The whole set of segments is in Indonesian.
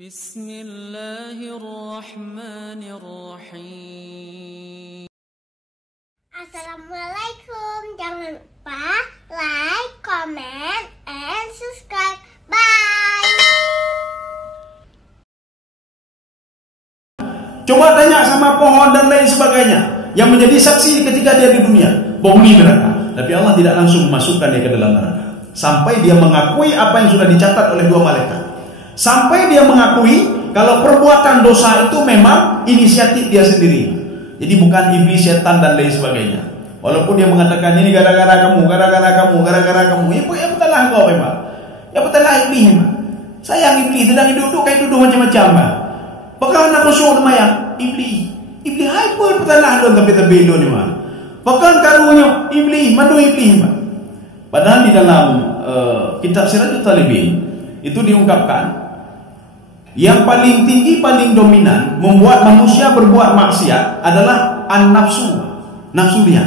Bismillahirrahmanirrahim. Assalamualaikum. Jangan lupa like, comment, and subscribe. Bye. Coba tanya sama pohon dan lain sebagainya yang menjadi saksi ketika dia di dunia, penghuni neraka. Tapi Allah tidak langsung memasukkan dia ke dalam neraka sampai dia mengakui apa yang sudah dicatat oleh dua malaikat. Sampai dia mengakui kalau perbuatan dosa itu memang inisiatif dia sendiri. Jadi bukan iblis, setan dan lain sebagainya. Walaupun dia mengatakan ini gara-gara kamu, gara-gara kamu, gara-gara kamu. Ya betullah kau memang. Ya betullah iblis memang. Sayang iblis sedang duduk kayak duduk macam-macam mah. Bakal nak khusyuk semayang iblis. Iblis hai pun betullah don tapi do ni mah. Bakal karunya iblis, mandu iblis mah. Padahal di dalam kitab Siratul Talibin itu diungkapkan yang paling tinggi, paling dominan membuat manusia berbuat maksiat adalah an-nafsu, nafsu dia.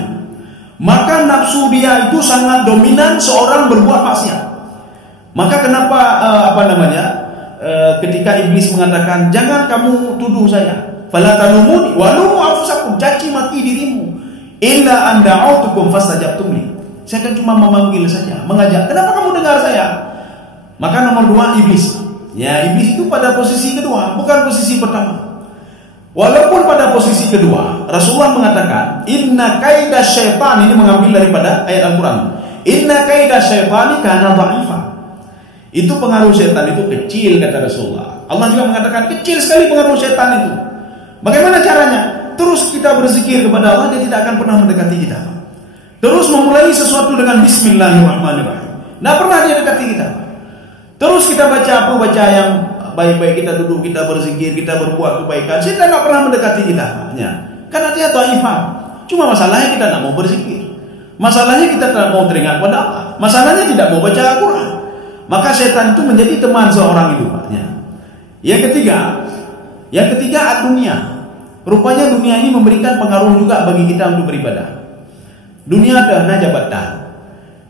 Maka nafsu dia itu sangat dominan seorang berbuat maksiat. Maka kenapa ketika iblis mengatakan jangan kamu tuduh saya, fala talumuni walumu anfusakum, caci maki dirimu, illa an da'autukum fastajabtum li. Saya kan cuma memanggil saja, mengajak. Kenapa kamu dengar saya? Maka nomor dua iblis. Ya, iblis itu pada posisi kedua, bukan posisi pertama. Walaupun pada posisi kedua, Rasulullah mengatakan, inna kaida syaitan, ini mengambil daripada ayat Al-Quran. Inna kaida syaitani kana dha'ifa. Itu pengaruh syaitan itu kecil, kata Rasulullah. Allah juga mengatakan kecil sekali pengaruh syaitan itu. Bagaimana caranya? Terus kita berzikir kepada Allah, dia tidak akan pernah mendekati kita. Terus memulai sesuatu dengan Bismillahirrahmanirrahim. Tidak pernah dia dekati kita. Terus kita baca yang baik-baik, kita duduk, kita berzikir, kita berbuat kebaikan. Syaitan tak pernah mendekati kita. Karena dia dhaifah. Cuma masalahnya kita tak mau berzikir. Masalahnya kita tak mau teringat pada Allah. Masalahnya tidak mau baca Al-Quran. Maka syaitan itu menjadi teman seorang itu. Yang ketiga dunia. Rupanya dunia ini memberikan pengaruh juga bagi kita untuk beribadah. Dunia ada jabatan.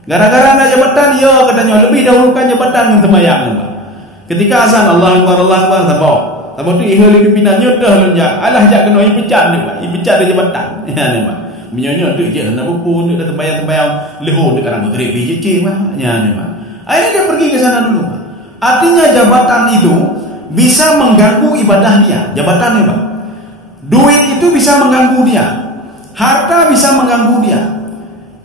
Gara-gara nak jabatan, ya katanya lebih dahulukan jabatan yang temayang. Ketika azan Allah Akbar tabau. Tabau tu ihol pimpinan nyodah lonjak. Alah jak kena ipecat ni, ipecat dia jabatan. Ya ni mak. Menyonyo tu je nak buku ni dah tembayang leho dekat rambut trip BJC mah. Ya ni mak. Akhirnya dia pergi ke sana dulu. Artinya jabatan itu bisa mengganggu ibadah dia. Jabatan ni Pak. Duit itu bisa mengganggu dia. Harta bisa mengganggu dia.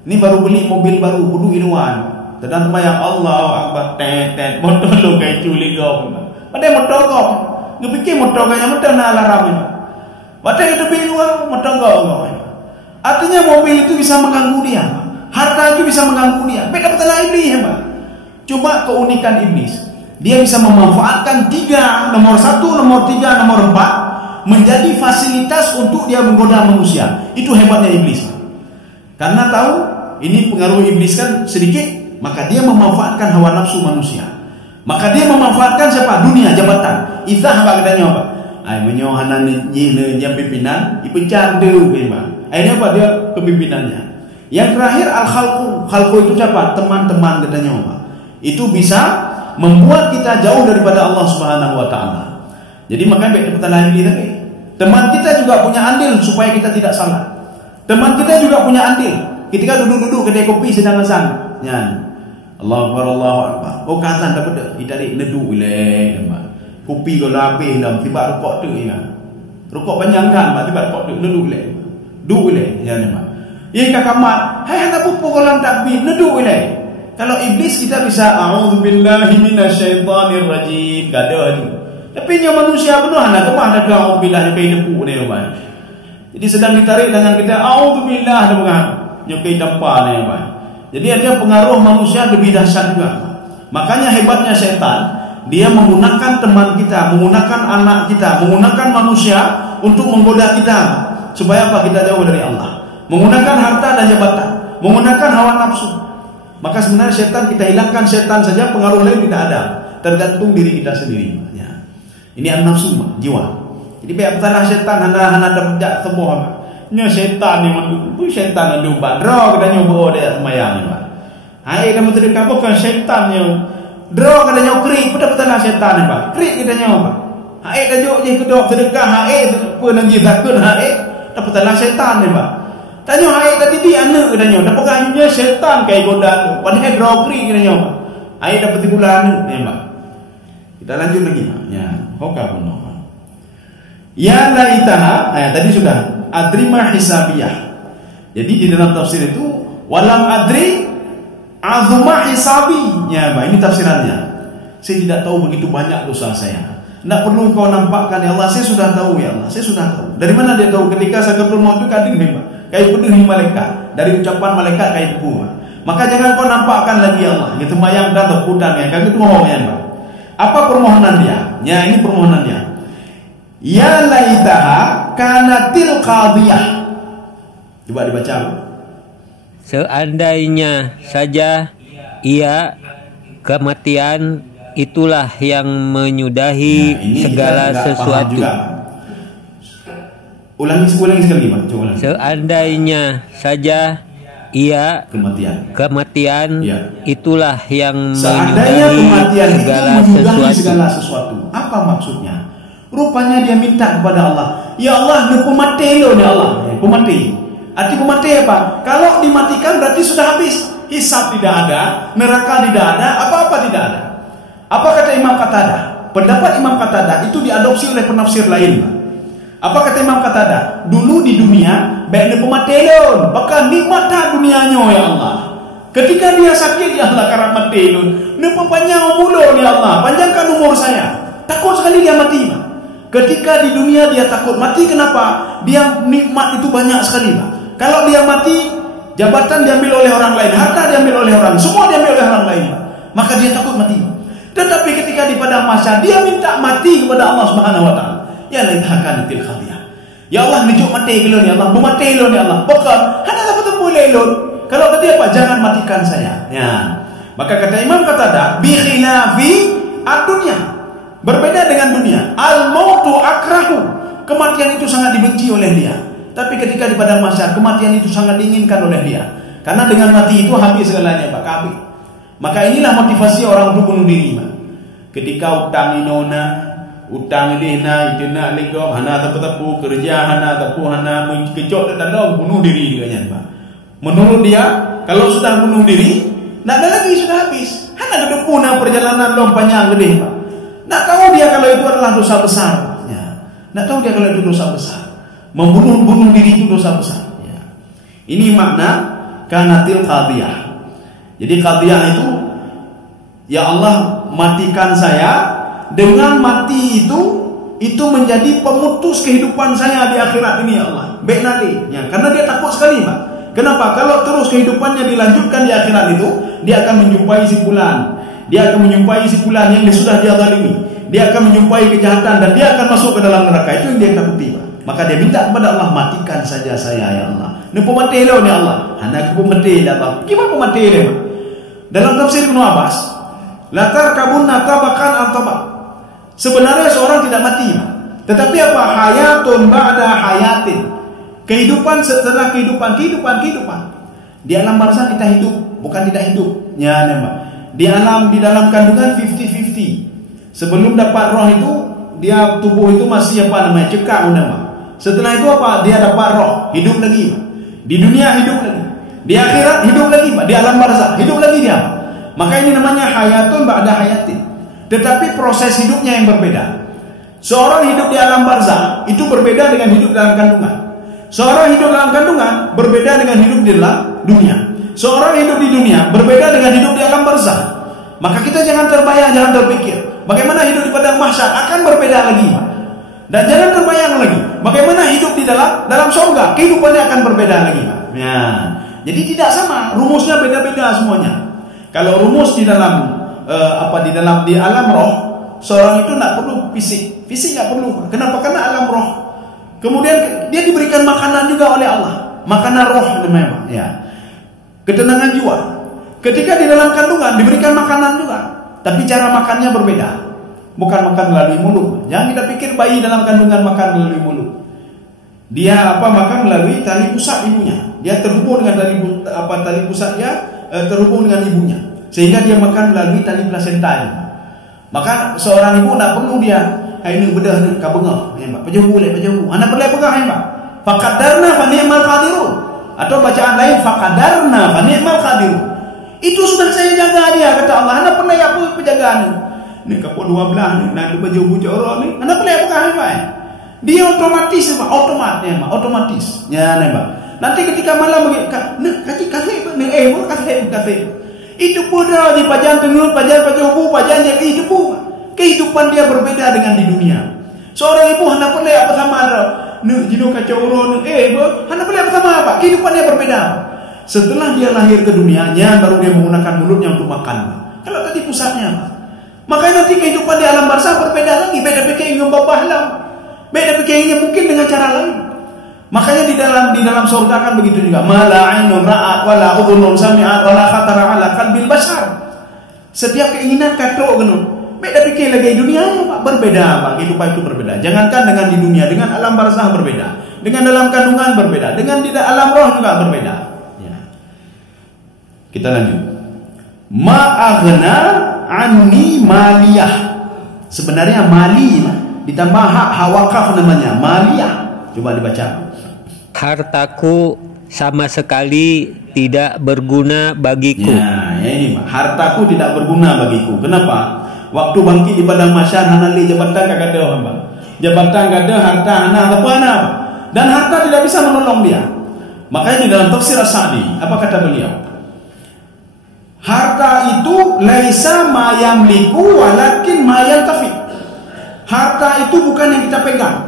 Ini baru beli mobil baru, kudu inuan. Tadang temayang Allah Akbar, tet, motor lo kayak culi kau. Padahal motor kau, ngepikir motor kaya motor nak alarm ni. Padahal kita beli luar motor kau. Artinya mobil itu bisa mengganggu dia, harta itu bisa mengganggu dia. Beda betul iblis, Cuma keunikan iblis, dia bisa memanfaatkan tiga, nomor 1, nomor 3, nomor 4 menjadi fasilitas untuk dia menggoda manusia. Itu hebatnya iblis. Karena tahu ini pengaruh iblis kan sedikit, maka dia memanfaatkan hawa nafsu manusia. Maka dia memanfaatkan siapa? Dunia, jabatan. Izah apa katanya apa? Ai menyohanan ni yang pimpinan, ipecat dia memang. Akhirnya apa dia kepimpinannya. Yang terakhir al-khalqu. Khalqu itu siapa? Teman-teman katanya apa? Itu bisa membuat kita jauh daripada Allah Subhanahu wa taala. Jadi makanya baik pertanyaan ini tadi. Teman kita juga punya andil supaya kita tidak salah. Teman kita juga punya andil. Ketika duduk-duduk kedai kopi sedang azan, Allahu Akbar, Allahu Akbar. Oh azan dah pada, ditarik nedu boleh. Kopi kalau habis dalam tiba rokok tu rokok panjang kan, tiba rokok tu nedu boleh. Duduk boleh. Yang kat kamar, hai anak pupu kolam takbir, nedu boleh. Kalau iblis kita bisa a'udzubillahi minasyaitonirrajim, gadah tu. Tapi yang manusia penuh anak kemah dah a'udzubillahi kayak depu ni. Jadi sedang ditarik tangan kita, a'udzubillah dah pengaruh. Nyokai dampak ni apa. Jadi ada pengaruh manusia lebih dahsyat juga. Makanya hebatnya syaitan, dia menggunakan teman kita, menggunakan anak kita, menggunakan manusia untuk menggoda kita supaya apa? Kita jauh dari Allah. Menggunakan harta dan jabatan, menggunakan hawa nafsu. Maka sebenarnya syaitan kita hilangkan syaitan saja, pengaruh lain tidak ada. Tergantung diri kita sendiri. Ini an-nafsu, jiwa. Jadi biar tanah syaitan hana terjak semua. Nya syaitan ni mendu, syaitan mendu badro katanya bawa dia semayang ni. Hai kamu terdekat bukan syaitan nya. Draw katanya krik, betul-betul syaitan ni, Pak. Krik katanya, Pak. Haik tajuk je kedok sedekah haik apa lagi zakut haik. Dapat talah syaitan ni Pak. Tanya haik tadi dia anak katanya. Dapat gayunya syaitan kai goda tu. Padahal drogri katanya Pak. Haik dapat bulan ni Pak. Kita lanjut lagi Pak. Ya, hoka pun. Ya laitaha, tadi sudah adrima hisabiyah. Jadi di dalam tafsir itu walam adri azuma hisabi. Ya, Pak, ini tafsirannya. Saya tidak tahu begitu banyak dosa saya. Tidak perlu kau nampakkan ya Allah, saya sudah tahu ya Allah, saya sudah tahu. Dari mana dia tahu? Ketika sakaratul maut itu kadang Pak, kayak pedih malaikat, dari ucapan malaikat kayak debu. Maka jangan kau nampakkan lagi ya Allah. Gitu mayang dan tepudan ya, kan itu mohonnya Pak. Apa permohonan dia? Ya, ini permohonan dia. Ya laitaha kanatil qadiyah. Coba dibaca. Seandainya saja ia kematian itulah yang menyudahi segala sesuatu. Ulangi sekali Pak. Coba ulangi. Seandainya saja ia kematian ya. Itulah yang menyudahi segala sesuatu. Apa maksudnya? Rupanya dia minta kepada Allah, ya Allah, dia pemati lo ni Allah, pemati. Arti pemati apa? Kalau dimatikan berarti sudah habis. Hisab tidak ada, neraka tidak ada, apa-apa tidak ada. Apa kata Imam Qatadah? Pendapat Imam Qatadah itu diadopsi oleh penafsir lain. Apa kata Imam Qatadah? Dulu di dunia baik dia pemati lo, bahkan nikmat dunianya ya Allah. Ketika dia sakit ya Allah karena mati lo, dia panjang umur ya Allah, panjangkan umur saya. Takut sekali dia mati. Ketika di dunia dia takut mati, kenapa? Dia nikmat itu banyak sekali Pak. Kalau dia mati, jabatan diambil oleh orang lain, harta diambil oleh orang, semua diambil oleh orang lain Pak. Maka dia takut mati. Tetapi ketika di padang mahsyar dia minta mati kepada Allah Subhanahu wa taala. Ya laitaha kanatil qadiyah. Ya Allah, nijuk mati kelon ya Allah, mati kelon ya Allah. Pokok hana dapat boleh lon. Kalau kata apa? Jangan matikan saya. Ya. Maka kata Imam Qatadah, bi khilafi ad-dunya. Berbeda dengan dunia. Al-mautu akrahu. Kematian itu sangat dibenci oleh dia. Tapi ketika di padang mahsyar, kematian itu sangat diinginkan oleh dia. Karena dengan mati itu habis segalanya Pak, habis. Maka inilah motivasi orang untuk bunuh diri Pak. Ketika utang inona, utang dihna, itu nak legom, hana tepu-tepu, kerja hana tepu, hana kecok dan dong bunuh diri dia Pak. Menurut dia, kalau sudah bunuh diri, nak ada lagi sudah habis. Hana kedepu na perjalanan dong panjang gede Pak. Nak tahu dia kalau itu adalah dosa besar. Ya. Nak tahu dia kalau itu dosa besar. Membunuh diri itu dosa besar. Ya. Ini makna kanatil qadiyah. Jadi qadiyah itu, ya Allah matikan saya. Dengan mati itu menjadi pemutus kehidupan saya di akhirat ini ya Allah. Baik nanti. Ya. Karena dia takut sekali Pak. Kenapa? Kalau terus kehidupannya dilanjutkan di akhirat itu, dia akan menjumpai si fulan. Dia akan menjumpai si fulan yang sudah dia zalimi. Dia akan menjumpai kejahatan dan dia akan masuk ke dalam neraka. Itu yang dia takuti. Maka dia minta kepada Allah, matikan saja saya ya Allah. Ni pemati lo ni Allah. Anak pemati dah Allah. Gimana pemati dia? Dalam tafsir Ibnu Abbas, latar kabunna tabakan al-tabak. Sebenarnya seorang tidak mati. Tetapi apa? Hayatun ba'da hayatin. Kehidupan setelah kehidupan. Di alam barzakh kita hidup, bukan tidak hidup. Ya, nampak. Di dalam kandungan 50-50. Sebelum dapat roh itu, dia tubuh itu masih cekak nama. Setelah itu apa? Dia dapat roh, hidup lagi. Di dunia hidup lagi. Di akhirat hidup lagi, Pak. Di alam barzakh hidup lagi dia. Maka ini namanya hayatun ba'da hayatin. Tetapi proses hidupnya yang berbeda. Seorang hidup di alam barzakh itu berbeda dengan hidup dalam kandungan. Seorang hidup dalam kandungan berbeda dengan hidup di dalam dunia. Seorang hidup di dunia berbeda dengan hidup di alam barzakh. Maka kita jangan terbayang, jangan terpikir bagaimana hidup di padang mahsyar akan berbeda lagi. Dan jangan terbayang lagi bagaimana hidup di dalam surga, kehidupannya akan berbeda lagi. Ya. Jadi tidak sama, rumusnya beda-beda semuanya. Kalau rumus di dalam di alam roh, seorang itu tidak perlu fisik tidak perlu. Kenapa? Karena alam roh. Kemudian dia diberikan makanan juga oleh Allah, makanan roh namanya. Ya. Ketenangan jiwa. Ketika di dalam kandungan diberikan makanan juga, tapi cara makannya berbeda. Bukan makan melalui mulut. Jangan kita pikir bayi dalam kandungan makan melalui mulut. Dia makan melalui tali pusat ibunya. Dia terhubung dengan tali pusatnya terhubung dengan ibunya. Sehingga dia makan melalui tali plasenta. Maka seorang ibu tidak perlu dia ini bedah ni kabengah ya Pak. Pajahu lek pajahu. Anak perlu pegang ya Pak. Faqadarna fa ni'mal qadirun. Atau bacaan lain faqadarna fa ni'mal qadirun. Itu sudah saya jaga dia kata Allah. Anak perlu apa penjagaan ni? Ni kapal 12 ni nak pajahu corok ni. Anak perlu pegang ya Pak. Dia otomatis ya Pak. Otomatis. Ya ni Pak. Nanti ketika malam kaji kafe. Itu pun dah di pajan tengut, pajan pajahu, pajan jadi itu pun. Kehidupan dia berbeda dengan di dunia. Seorang ibu hendak pelai apa sama ada. Jino kacau orang, hendak pelai apa sama apa? Kehidupan dia berbeda. Setelah dia lahir ke dunianya, baru dia menggunakan mulutnya untuk makan. Kalau tadi pusatnya, makanya nanti kehidupan di alam barzah berbeda lagi. Beda fikir dengan bapa halam. Beda fikirnya mungkin dengan cara lain. Makanya di dalam surga kan begitu juga. Mala ainun ra'at wala udhunun sami'at wala khatara ala qalbil bashar. Setiap keinginan katok gitu. Beda fikir lagi dunia Pak, berbeda Pak, kehidupan itu berbeda. Jangankan dengan di dunia, dengan alam barzah berbeda, dengan dalam kandungan berbeda, dengan di alam roh juga berbeda. Ya. Kita lanjut. Ma'aghna anni maliyah. Sebenarnya mali ditambah hak hawakaf namanya maliyah. Coba dibaca. Hartaku sama sekali tidak berguna bagiku. Ya ini Pak, hartaku tidak berguna bagiku. Kenapa? Waktu bangkit di padang mahsyar hanali jabatan kagak ada Pak. Jabatan kagak ada, harta apa ana. Dan harta tidak bisa menolong dia. Makanya di dalam tafsir As-Sa'di, apa kata beliau? Harta itu laisa ma yamliku walakin ma yantafi. Harta itu bukan yang kita pegang.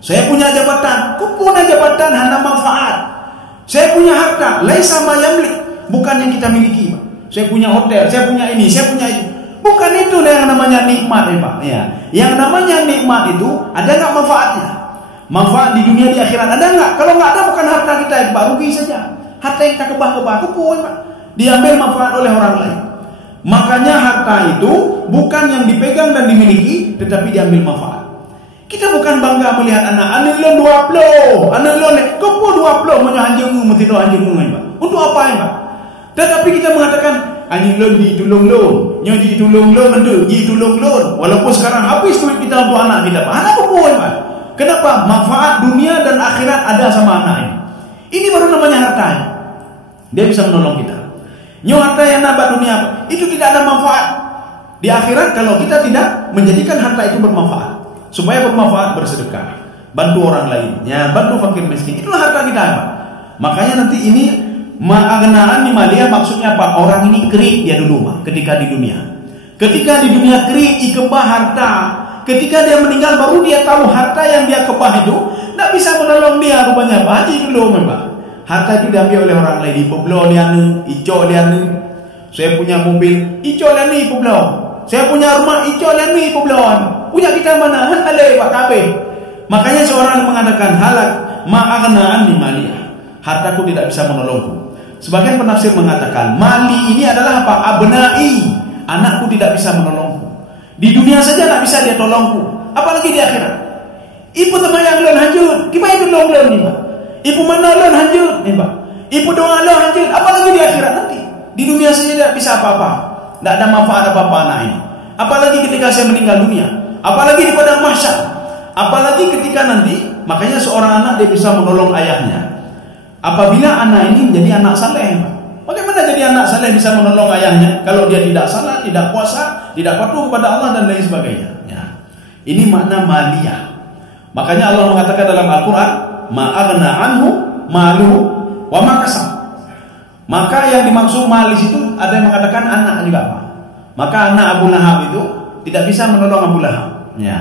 Saya punya jabatan, kau punya jabatan hanya manfaat. Saya punya harta, laisa ma yamlik, bukan yang kita miliki Pak. Saya punya hotel, saya punya ini, saya punya itu. Bukan itu yang namanya nikmat ya Pak. Ya. Yang namanya nikmat itu ada nggak manfaatnya? Manfaat di dunia di akhirat ada nggak? Kalau nggak ada bukan harta kita ya Pak, rugi saja. Harta yang kita kebah-kebah, kupuh Pak. Diambil manfaat oleh orang lain. Makanya harta itu bukan yang dipegang dan dimiliki, tetapi diambil manfaat. Kita bukan bangga melihat anak lon 20, anak lon kupuh 20 punya anjingmu mesti do anjingmu Pak. Untuk apa ya Pak? Tetapi kita mengatakan anjing lon ditolong lon, nyo ditolong lon itu, ditolong lon. Walaupun sekarang habis duit kita untuk anak kita, Pak. Anak apa Pak? Kenapa? Manfaat dunia dan akhirat ada sama anak ini. Ini baru namanya harta. Dia bisa menolong kita. Nyo harta yang nambah dunia, Pak. Itu tidak ada manfaat di akhirat kalau kita tidak menjadikan harta itu bermanfaat. Supaya bermanfaat bersedekah, bantu orang lain, ya, bantu fakir miskin. Itulah harta kita, Pak. Makanya nanti ini ma'aghna'an maliyah maksudnya apa? Orang ini kerik dia dulu Pak, ketika di dunia. Ketika di dunia kerik, ikebah harta. Ketika dia meninggal baru dia tahu harta yang dia kebah itu tidak bisa menolong dia rupanya Pak. Haji dulu Pak. Harta itu diambil oleh orang lain. Peblo liane, ico liane. Saya punya mobil, ico liane peblo. Saya punya rumah, ico liane peblo. Punya kita mana? Halai Pak kabeh. Makanya seorang mengatakan halak ma'aghna'an maliyah. Hartaku tidak bisa menolongku. Sebagian penafsir mengatakan mali ini adalah apa? Abnai, anakku tidak bisa menolongku. Di dunia saja tidak bisa dia tolongku, apalagi di akhirat. Ibu teman yang lon hancur, gimana itu lon ni Pak? Ibu mana lon hancur ni Pak? Ibu doa lon hancur, apalagi di akhirat nanti. Di dunia saja tidak bisa apa-apa, tidak ada manfaat apa-apa anak ini. Apalagi ketika saya meninggal dunia, apalagi di padang mahsyar, apalagi ketika nanti. Makanya seorang anak dia bisa menolong ayahnya apabila anak ini menjadi anak saleh. Bagaimana jadi anak saleh bisa menolong ayahnya kalau dia tidak salat, tidak puasa, tidak patuh kepada Allah dan lain sebagainya. Ya. Ini makna maliyah. Makanya Allah mengatakan dalam Al-Quran, ma'aghna anhu maluhu wa ma kasab. Maka yang dimaksud mal di situ ada yang mengatakan anak juga Pak. Maka anak Abu Lahab itu tidak bisa menolong Abu Lahab. Ya.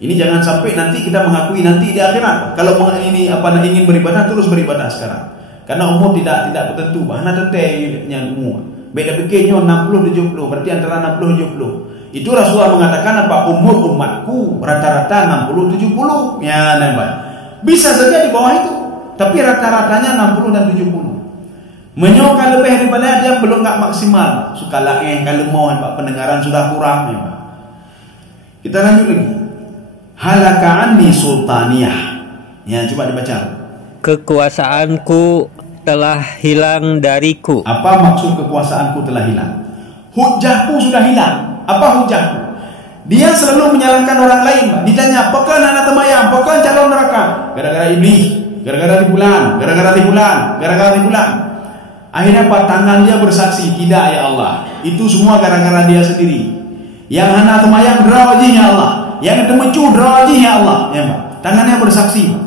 Ini jangan sampai nanti kita mengakui nanti di akhirat. Kalau ini ingin beribadah terus beribadah sekarang. Karena umur tidak tertentu. Bahana tetenya umur. Beda pikirnya 60-70, berarti antara 60-70. Itu Rasulullah mengatakan apa? Umur umatku rata-rata 60-70. Ya, nampak. Bisa saja di bawah itu. Tapi rata-ratanya 60 dan 70. Menyoka lebih daripada dia belum tak maksimal. Sukalah kalau mau Pak, pendengaran sudah kurang ya, Pak. Kita lanjut lagi. Halaka anni sultaniyah. Ya, coba dibaca. Kekuasaanku telah hilang dariku. Apa maksud kekuasaanku telah hilang? Hujahku sudah hilang. Apa hujahku? Dia selalu menyalahkan orang lain, Pak. Ditanya, "Apakah anak temayang? Apakah calon neraka?" Gara-gara iblis, gara-gara di bulan, gara-gara di bulan, gara-gara di bulan. Akhirnya Pak, tangan dia bersaksi, "Tidak ya Allah, itu semua gara-gara dia sendiri. Yang anak temayang drawajihnya Allah, yang temecu drawajihnya Allah." Ya Pak, tangannya bersaksi, Pak.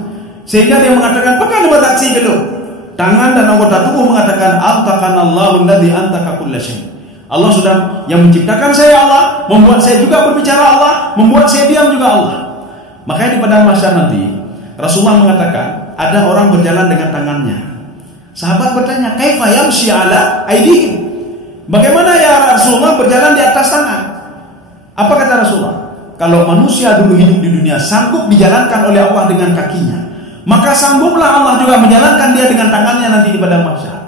Sehingga dia mengatakan, "Apakah dia bersaksi dulu?" Tangan dan anggota tubuh mengatakan, "Antaqanallahu alladzi antaka kulla syai'." Allah sudah yang menciptakan saya Allah, membuat saya juga berbicara Allah, membuat saya diam juga Allah. Makanya di padang mahsyar nanti Rasulullah mengatakan ada orang berjalan dengan tangannya. Sahabat bertanya, "Kaifa yamshi ala aydihim?" Bagaimana ya Rasulullah berjalan di atas tangan? Apa kata Rasulullah? Kalau manusia dulu hidup di dunia sanggup dijalankan oleh Allah dengan kakinya, maka sangguplah Allah juga menjalankan dia dengan tangannya nanti di padang mahsyar.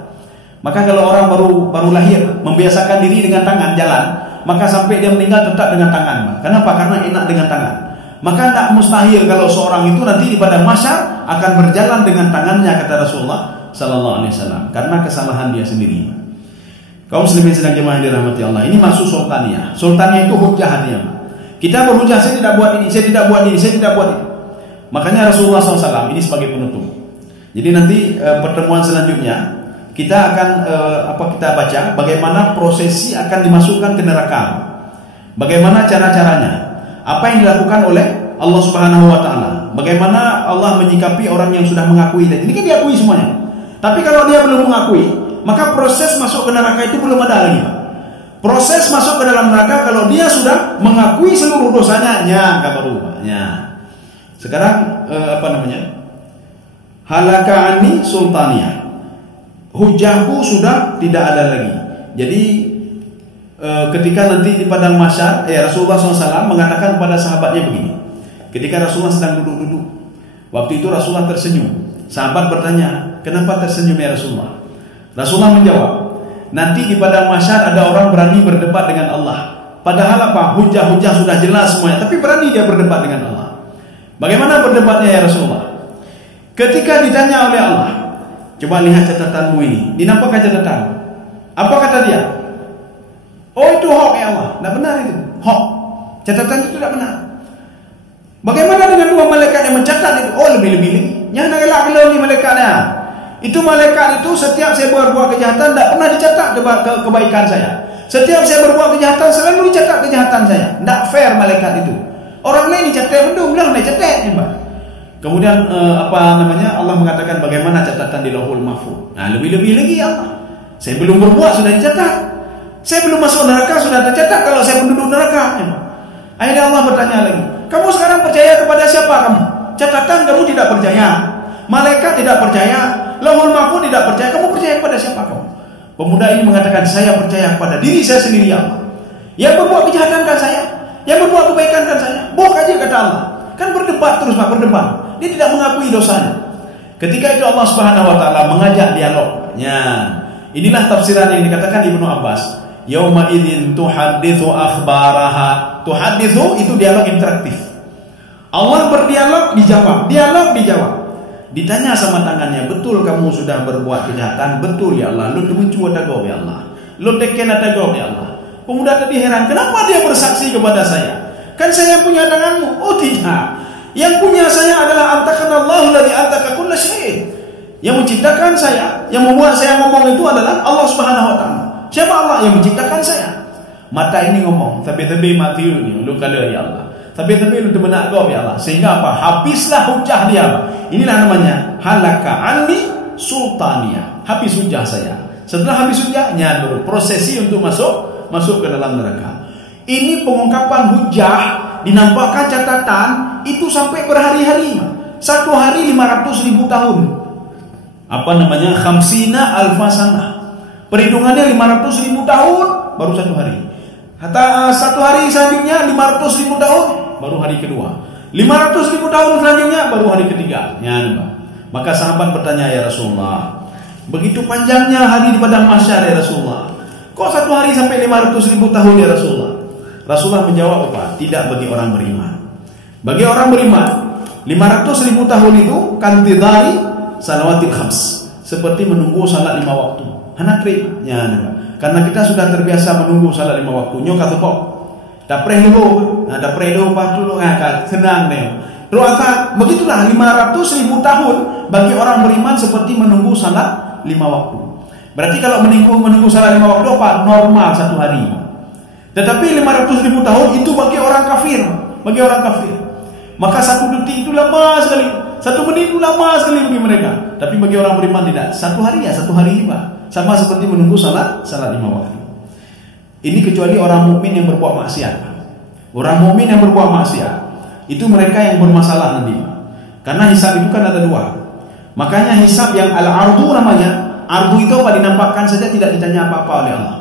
Maka kalau orang baru lahir membiasakan diri dengan tangan jalan, maka sampai dia meninggal tetap dengan tangan. Kenapa? Karena enak dengan tangan. Maka tak mustahil kalau seorang itu nanti di padang mahsyar akan berjalan dengan tangannya, kata Rasulullah sallallahu alaihi wasallam, karena kesalahan dia sendiri. Kaum muslimin sedang jemaah dirahmati Allah, ini masuk sultaniyah. Sultaniyah itu hujjah dia. Kita berhujjah, saya tidak buat ini, saya tidak buat ini, saya tidak buat itu. Makanya Rasulullah SAW ini sebagai penutup. Jadi nanti pertemuan selanjutnya kita akan kita baca bagaimana prosesi akan dimasukkan ke neraka. Bagaimana cara-caranya? Apa yang dilakukan oleh Allah Subhanahu wa taala? Bagaimana Allah menyikapi orang yang sudah mengakui tadi? Ini kan diakui semuanya. Tapi kalau dia belum mengakui, maka proses masuk ke neraka itu belum ada lagi. Proses masuk ke dalam neraka kalau dia sudah mengakui seluruh dosanya, baru. Sekarang halaka anni sultaniyah. Hujahku sudah tidak ada lagi. Jadi ketika nanti di padang mahsyar, Rasulullah SAW mengatakan kepada sahabatnya begini. Ketika Rasulullah sedang duduk-duduk, waktu itu Rasulullah tersenyum. Sahabat bertanya, "Kenapa tersenyum ya Rasulullah?" Rasulullah menjawab, "Nanti di padang mahsyar ada orang berani berdebat dengan Allah. Padahal apa? Hujah-hujah sudah jelas semuanya, tapi berani dia berdebat dengan Allah." Bagaimana berdebatnya ya Rasulullah? Ketika ditanya oleh Allah, "Coba lihat catatanmu ini. Dinampakkan catatan." Apa kata dia? "Oh, itu hoax ya Allah." Tidak benar itu. Hoax. Catatan itu tidak benar. Bagaimana dengan dua malaikat yang mencatat itu? "Oh, lebih-lebih lagi. Yang nak gelak-gelak ni malaikatnya. Itu malaikat itu setiap saya berbuat kejahatan tidak pernah dicatat kebaikan saya. Setiap saya berbuat kejahatan selalu dicatat kejahatan saya. Tidak fair malaikat itu. Orang lain dicatat benda, bilang dia catat." Kemudian Allah mengatakan bagaimana catatan di Lauhul Mahfuz. Nah, lebih-lebih lagi Allah. Saya belum berbuat sudah dicatat. Saya belum masuk neraka sudah tercatat kalau saya penduduk neraka. Akhirnya Allah bertanya lagi, "Kamu sekarang percaya kepada siapa kamu? Catatan kamu tidak percaya, malaikat tidak percaya, Lauhul Mahfuz tidak percaya. Kamu percaya kepada siapa kamu?" Pemuda ini mengatakan, "Saya percaya kepada diri saya sendiri ya Allah. Yang berbuat kejahatan kan saya, yang berbuat kebaikan kan saya. Bohong aja," kata Allah. Kan berdebat terus Pak, berdebat. Dia tidak mengakui dosanya. Ketika itu Allah Subhanahu wa taala mengajak dialognya. Inilah tafsiran yang dikatakan Ibnu Abbas. Yauma idzin tuhadditsu akhbaraha. Tuhadditsu itu dialog interaktif. Allah berdialog, dijawab. Dialog, dijawab. Ditanya sama tangannya, "Betul kamu sudah berbuat kejahatan?" "Betul ya Allah." "Lu mencuat atau ya Allah?" "Lu teken atau ya Allah?" Pemuda tadi heran, kenapa dia bersaksi kepada saya? Kan saya punya tanganmu. "Oh tidak. Yang punya saya adalah antaqanallahu alladzi antaka kulla syai'." Yang menciptakan saya, yang membuat saya ngomong itu adalah Allah Subhanahu wa taala. Siapa Allah yang menciptakan saya? Mata ini ngomong, "Tapi mati ni lu kala ya Allah. Tapi lu benar kau ya Allah." Sehingga apa? Habislah hujah dia. Inilah namanya halaka anni sultaniyah. Habis hujah saya. Setelah habis hujahnya baru prosesi untuk masuk ke dalam neraka. Ini pengungkapan hujah, dinampakkan catatan itu sampai berhari-hari. Satu hari 500.000 tahun. Khamsina alfasana. Perhitungannya 500.000 tahun baru satu hari. Satu hari selanjutnya 500.000 tahun baru hari kedua. 500.000 tahun selanjutnya baru hari ketiga. Maka sahabat bertanya, "Ya Rasulullah, begitu panjangnya hari di padang mahsyar ya Rasulullah. Kok satu hari sampai 500.000 tahun ya Rasulullah?" Rasulullah menjawab apa? Tidak bagi orang beriman. Bagi orang beriman, 500.000 tahun itu kantidari salawatil khams, seperti menunggu salat 5 waktu. Karena kita sudah terbiasa menunggu salat 5 waktu. Nyoka tepok. Dapre dulu, dapre dulu pas dulu senang deh. Doa begitulah 500.000 tahun bagi orang beriman seperti menunggu salat 5 waktu. Berarti kalau menunggu salat 5 waktu apa? Normal 1 hari. Tetapi 500.000 tahun itu bagi orang kafir, Maka 1 detik itu lama sekali, 1 menit itu lama sekali bagi mereka. Tapi bagi orang beriman tidak. 1 hari ya 1 hari juga. Sama seperti menunggu salat 5 waktu. Ini kecuali orang mukmin yang berbuat maksiat. Orang mukmin yang berbuat maksiat itu mereka yang bermasalah nanti. Karena hisab itu kan ada 2. Makanya hisab yang al-ardu namanya. Ardu itu apa? Dinampakkan saja, tidak ditanya apa-apa oleh Allah.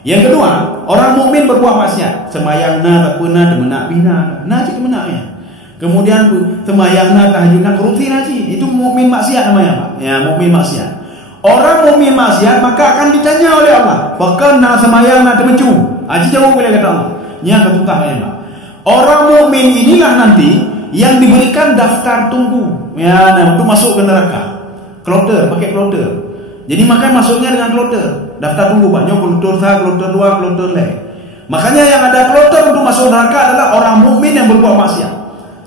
Yang kedua, orang mukmin berbuat maksiat. Sembayang tak pernah demenak bina. Cik demenak ya. Kemudian sembayang tahajud korupsi naci. Itu mukmin maksiat namanya, Pak. Ya, mukmin maksiat. Orang mukmin maksiat maka akan ditanya oleh Allah. Bahkan sembayang temencu. Aji jauh boleh kata Allah. Nya ketukah ya, Pak. Orang mukmin inilah nanti yang diberikan daftar tunggu. Ya, untuk masuk ke neraka. Kloter, pakai kloter. Jadi makanya masuknya dengan kloter. Daftar tunggu banyak kloter 1, kloter 2, kloter lain. Makanya yang ada kloter untuk masuk neraka adalah orang mukmin yang berbuat maksiat.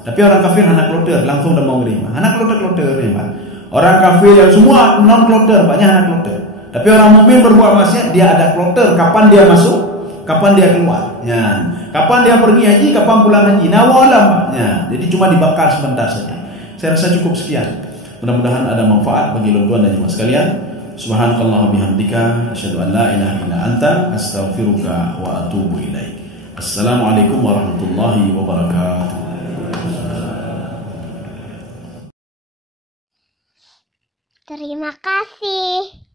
Tapi orang kafir anak kloter langsung dah mau menerima. Anak kloter ya, Pak. Orang kafir yang semua non kloter, banyak anak kloter. Tapi orang mukmin berbuat maksiat dia ada kloter. Kapan dia masuk? Kapan dia keluar? Ya. Kapan dia pergi haji? Kapan pulang haji? Nawalam. Ya. Jadi cuma dibakar sebentar saja. Saya rasa cukup sekian. Mudah-mudahan ada manfaat bagi tuan dan jemaah sekalian. Subhanakallah bihamdika asyhadu an la ilaha illa anta astaghfiruka wa atubu ilaik. Assalamualaikum warahmatullahi wabarakatuh. Terima kasih.